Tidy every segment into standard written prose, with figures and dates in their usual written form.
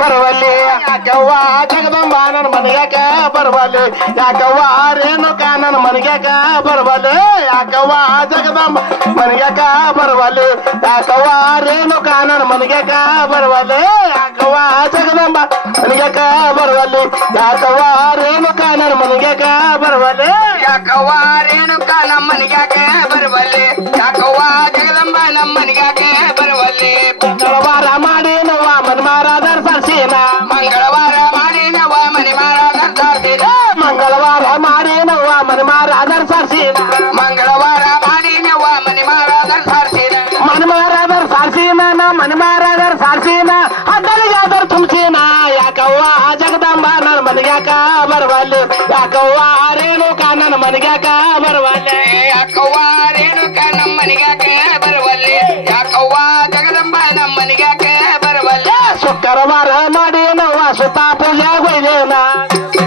ಬರುವಲ್ಲಿ ಯಾಕವ್ವ ಜಗದಂಬ ನನ್ನ ಮನೆಯಾಗ ಬರುವಲ್ಲಿ ಯಾಕವ್ವ ರೇಣುಕ ನನ್ನ ಮನೆಯಾಗ ಬರುವಲ್ಲಿ ಯಾಕವ್ವ ಜಗದಂಬ ಮನೆಯಾಗ ಬರುವಲ್ಲಿ ಯಾಕವ್ವ ರೇಣುಕ ನನ್ನ ಮನೆಯಾಗ ಬರುವಲ್ಲಿ ಯಾಕವ್ವ ಜಗದಂಬ ಮನೆಯಾಗ ಬರುವಲ್ಲಿ ಯಾಕವ್ವ ರೇಣುಕ ನನ್ನ ಮನೆಯಾಗ ಬರುವಲ್ಲಿ ಯಾಕವ್ವ ರೇಣುಕ ನಮ್ಮ ಮನೆಯಾಗ ಬರುವಲ್ಲಿ ಯಾಕವ್ವ ಜಗದಂಬ ನಮ್ಮ ಮನೆಯಾಗ ಬರುವಲ್ಲಿ ಮಂಗಳವಾರ ಮಾಡಿ ನವ ಮನ್ಮಾರಾದರ್ ಸರ್ಸೀನ ಮಂಗಳವಾರ ಮಾಡಿ ನವ ಮನಿಮಾರಾದರ್ ಸರ್ಸೀನ ಮಂಗಳವಾರ ಮಾಡಿ ನವ ಮನ್ಮಾರಾದರ್ ಸರ್ಸೀನ ಮಂಗಳವಾರ ಮಾಡಿ ನವ ಮನಿಮಾರಾದರ್ ಸರ್ಸೀನ ಮನ್ಮಾರಾದರ್ ಸರ್ಸೀನ ಮನ್ಮಾರಾದರ್ ಸರ್ಸೀನ ಅದ್ದಲಿಗಾದರ್ ತುಂಬ್ಸೀನ ಯಾಕವ್ವ ಜಗದಂಬ ನನ್ನ ಮನೆಗ್ಯಾಕ ಬರುವಲ್ಲಿ ಯಾಕವ್ವ ರೇಣುಕ ನನ್ನ ಮನೆಗ್ಯಾಕ ಬರುವಲ್ಲಿ ಯಾಕವ್ವ ರೇಣುಕ ನಮ್ಮ ಮನೆಗ್ಯಾಕ ಬರುವಲ್ಲಿ ಯಾಕವ್ವ ಜಗದಂಬ ನಮ್ಮ ಮನೆಗ್ಯಾಕ ಬರುವಲ್ಲಿ ಶುಕ್ರವಾರ ಮಾಡಿ ನವ ಸುತ್ತ ಪೂಜೆ ಹೊಯ್ದೇನ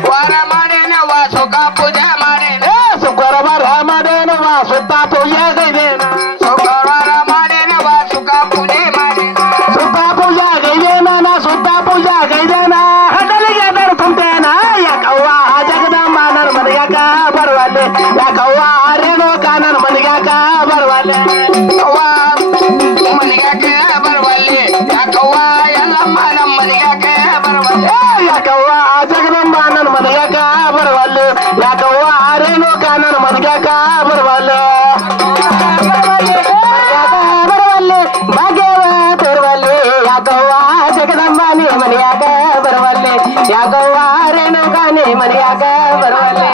ವಾರ ಮಾಡಿ ನವ ಸುಖ ಪೂಜೆ ಮಾಡೇನ ಶುಕ್ರವಾರ ಮಾಡಿ ನವ ಸುತ್ತ ಪೂಜೆ ಹೊಯ್ದೇನ ಶುಕ್ರವಾರ ಮಾಡಿ ನವ ಸುಖ ಪೂಜೆ ಮಾಡೇನ ಸುತ್ತ ಪೂಜೆ ಗೈದೇನ ಸುತ್ತ ಪೂಜೆ ಗೈದೇನ ಹಡಲಿಗೆ ಅದರ ತುಂಬ್ತೇನ ಯಾಕವ್ವ ಜಗದಂಬ ನನ್ನ ಮನೆಗ್ಯಾಕ ಬರುವಲ್ಲಿ ಯಾಕವ್ವ ರೇಣುಕ ನನ್ನ ಮನೆಗ್ಯಾಕ ಬರುವಲ್ಲಿ ಅವ್ವ ಮನೆಗ್ಯಾಕ ಬರುವಲ್ಲಿ ಯಾಕವ್ವ ಎಲ್ಲಮ್ಮ ನಮ್ಮ ಮನೆಗ್ಯಾಕ ಬರುವಲ್ಲಿ ಯಾಕವ್ವ ಜಗದಂಬ ನನ್ನ ಮನೆಗ್ಯಾಕ ಬರುವಲ್ಲಿ ಯಾಕವ್ವ ರೇಣುಕ ನನ್ನ ಮನೆಗ್ಯಾಕ ಬರುವಲ್ಲಿ ಬರುವಲ್ಲಿ ಭಾಗ್ಯವ ತರುವಲ್ಲಿ ಯಾಕವ್ವ ಜಗದಂಬ ನೀ ಮನೆಯಾಗ ಬರುವಲ್ಲಿ ಯಾಕವ್ವ ರೇಣುಕ ನೀ ಮನೆಯಾಗ ಬರುವಲ್ಲಿ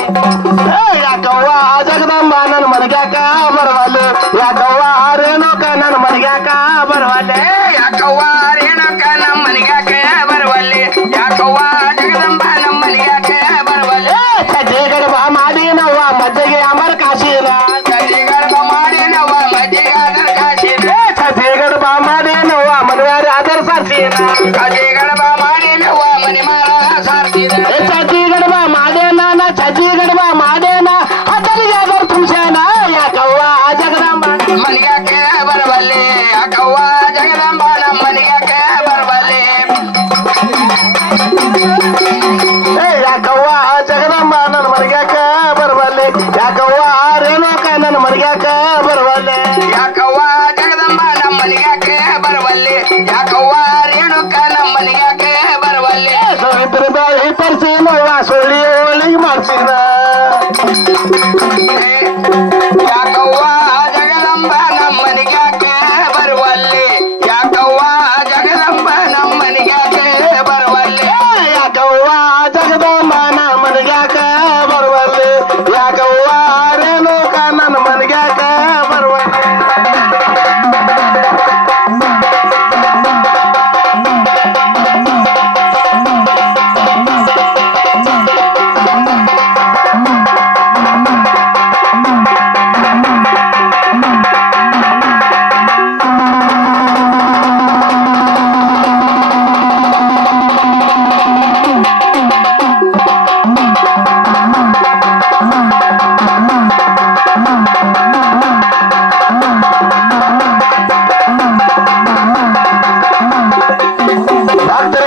ಯಾಕವ್ವ ಜಗದಂಬ ನನ್ನ ಮನೆಗ್ಯಾಕ ಬರುವಲ್ಲಿ ಯಾಕವ್ವ ರೇಣುಕ ನನ್ನ ಮನೆಗ್ಯಾಕ ಬರುವಲ್ಲಿ ಯಾಕವ್ವ ರೇಣುಕ ನಮ್ಮ ಮನೆಗ್ಯಾಕ ಬರುವಲ್ಲಿ ಯಾಕವ್ವ ಜಗದಂಬ ನಮ್ಮ ಮನೆಗ್ಯಾಕ ಬರುವಲ್ಲಿ ಸಜ್ಜೆ ಗರ್ಭ ಮಾಡಿ ನವ್ವ ಮಜ್ಜಿಗೆ ಅಮರ ಕಾಶೀನ ಸಜ್ಜೆ ಗರ್ಭ ಮಾಡಿ ನವ್ವ ಮಜ್ಜಿಗೆ ಅದರ ಕಾಶೀನ ಸಜ್ಜೆ ಗರ್ಭ ಮಾಡಿ ನವ್ವ ಮನೆಯಾರ ಅದರ ಸಾರ್ಸೀನ ಸಜ್ಜೆ ಗರ್ಭ ಮಾಡಿ ನವ್ವ ಮನೆ ಮಾರ ಸಾರ್ಸೀನ ಸಜ್ಜೆ ಗರ್ಭ ಮಾಡೇನ ಸಜ್ಜೆ ಗರ್ಭ ಮಾಡೇನ ಅದರಿಗೆ ಅದರ ತುಂಬ್ಸೇನ ಯಾಕವ್ವ ಜಗದಂಬ ಮನೆಗ್ಯಾಕ ಬರುವಲ್ಲಿ ಯಾಕವ್ವ ಜಗದಂಬ ನಮ್ಮ ಮನೆಗ್ಯಾಕ ಬರುವಲ್ಲಿ ಯಾಕವ್ವ ಜಗದಂಬ ನನ್ನ ಮನೆಗ್ಯಾಕ ಬರುವಲ್ಲಿ ಯಾಕವ್ವ ರೇಣುಕ ನನ್ನ ಮನೆಗ್ಯಾಕ ಬರುವಲ್ಲಿ ಯಾಕವ್ವ ಜಗದಂಬ ನಮ್ಮ ಮನೆಗ್ಯಾಕ ಬರುವಲ್ಲಿ ಯಾಕವ್ವ ರೇಣುಕ ನಮ್ಮ ಮನೆಗ್ಯಾಕ ಬರುವಲ್ಲಿ ಸಾವಿತ್ರಿ ಬಾಯಿ ಪರಿಸಿ ನವ್ವ ಸುಳ್ಳಿ ಹೋಳಿಗೆ ಮಾಡ್ಸಿದ ಯಾಕವ್ವ ಜಗದಂಬ ನಮ್ಮ ಮನೆಗ್ಯಾಕ ಬರುವಲ್ಲಿ ಯಾಕವ್ವ ಜಗದಂಬ ನಮ್ಮ ಮನೆಗ್ಯಾಕ ಬರುವಲ್ಲಿ ಯಾಕವ್ವ ಜಗದಂಬ ನಮ್ಮ ಮನೆಗ್ಯಾಕ ಬರುವಲ್ಲಿ ಯಾಕವ್ವ ರೇಣುಕ ನನ್ನ ಮನೆಗ್ಯಾಕ ಬರುವಲ್ಲಿ ಭಕ್ತರ